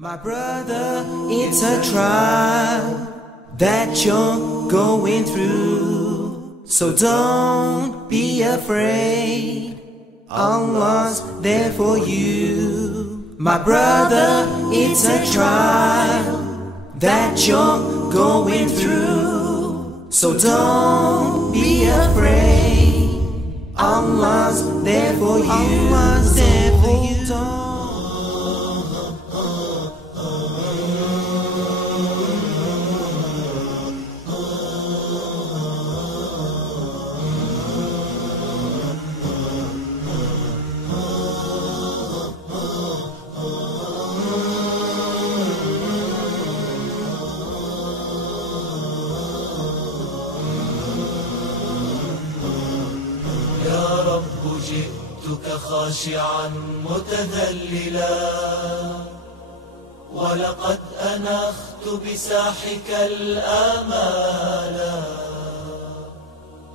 My brother, it's a trial that you're going through, so don't be afraid, Allah's there for you. My brother, it's a trial that you're going through, so don't be afraid, Allah's there for you. Allah's there for you. جئتك خاشعا متذللا، ولقد أنخت بساحك الآمالا،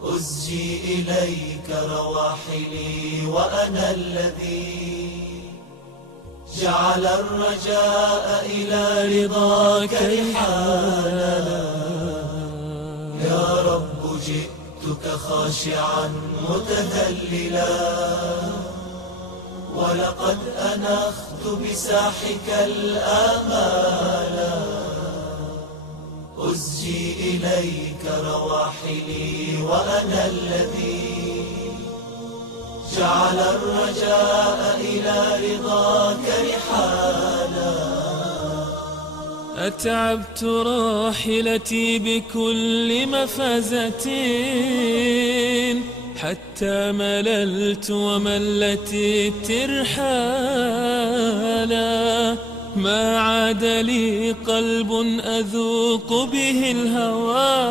أزجي إليك رواحلي وأنا الذي جعل الرجاء إلى رضاك رحالا. يا رب جئتك خاشعا متذللا، ولقد أنخت بساحك الآمالا، أزجي إليك رواحلي وأنا الذي جعل الرجاء إلى رضاك رحالا. أتعبت راحلتي بكل مفازة، حتى مللت وملت الترحالا. ما عاد لي قلب أذوق به الهوى،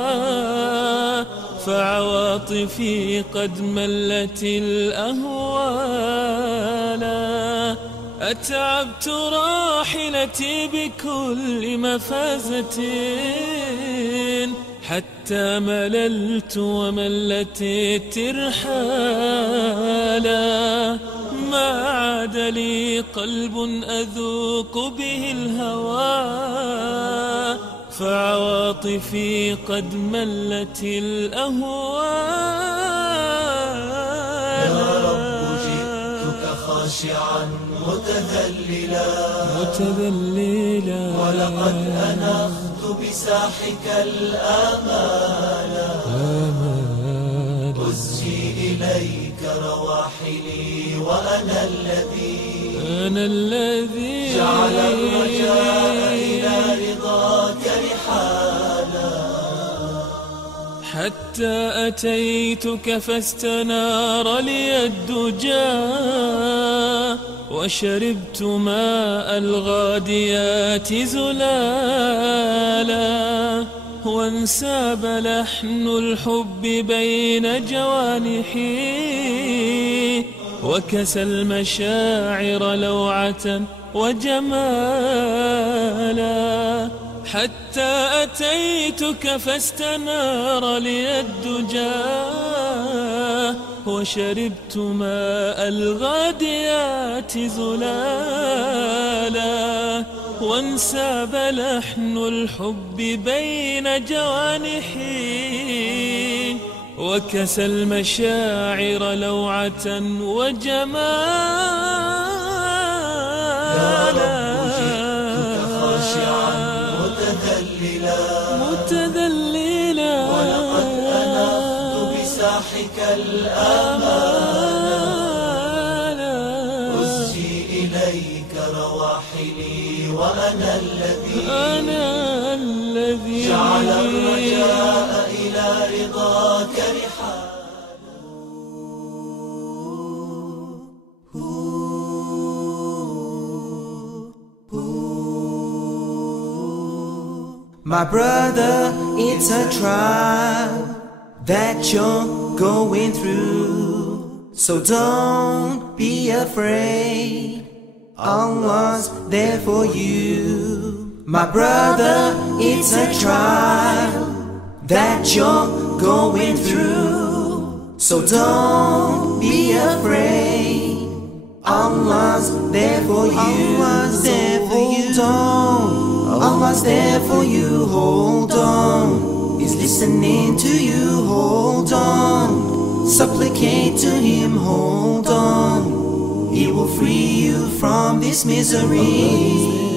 فعواطفي قد ملت الأهوالا. أتعبت راحلتي بكل مفازة، حتى مللت وملت الترحالا. ما عاد لي قلب أذوق به الهوى، فعواطفي قد ملت الأهوالا. يا رب جئتك خاشعا متذللا، ولقد أنخت بساحك الآمالا، أزجي إليك رواحلي وأنا الذي جعل الرجاء إلى رضاك رحالا. حتى أتيتك فاستنار لي الدجى، وشربت ماء الغاديات زلالا. وانساب لحن الحب بين جوانحي، وكسى المشاعر لوعة وجمالا. حتى أتيتك فاستنار لي الدجى، وشربت ماء الغاديات زلالا. وانساب لحن الحب بين جوانحي، وكسى المشاعر لوعة وجمالا. يا رب جئتك خاشعا متذللا، ولقد أنخت بساحك الآمالا، أزجي إليك رواحلي وأنا الذي جعل الرجاء إلى رضاك رحالا. My brother, it's a trial that you're going through, so don't be afraid, Allah's there for you. My brother, it's a trial that you're going through, so don't be afraid, Allah's there for you. Allah's there for you. Hold on. Allah's there for you. Hold on. He's listening to you. Hold on. Supplicate to Him. Hold on. He will free you from this misery.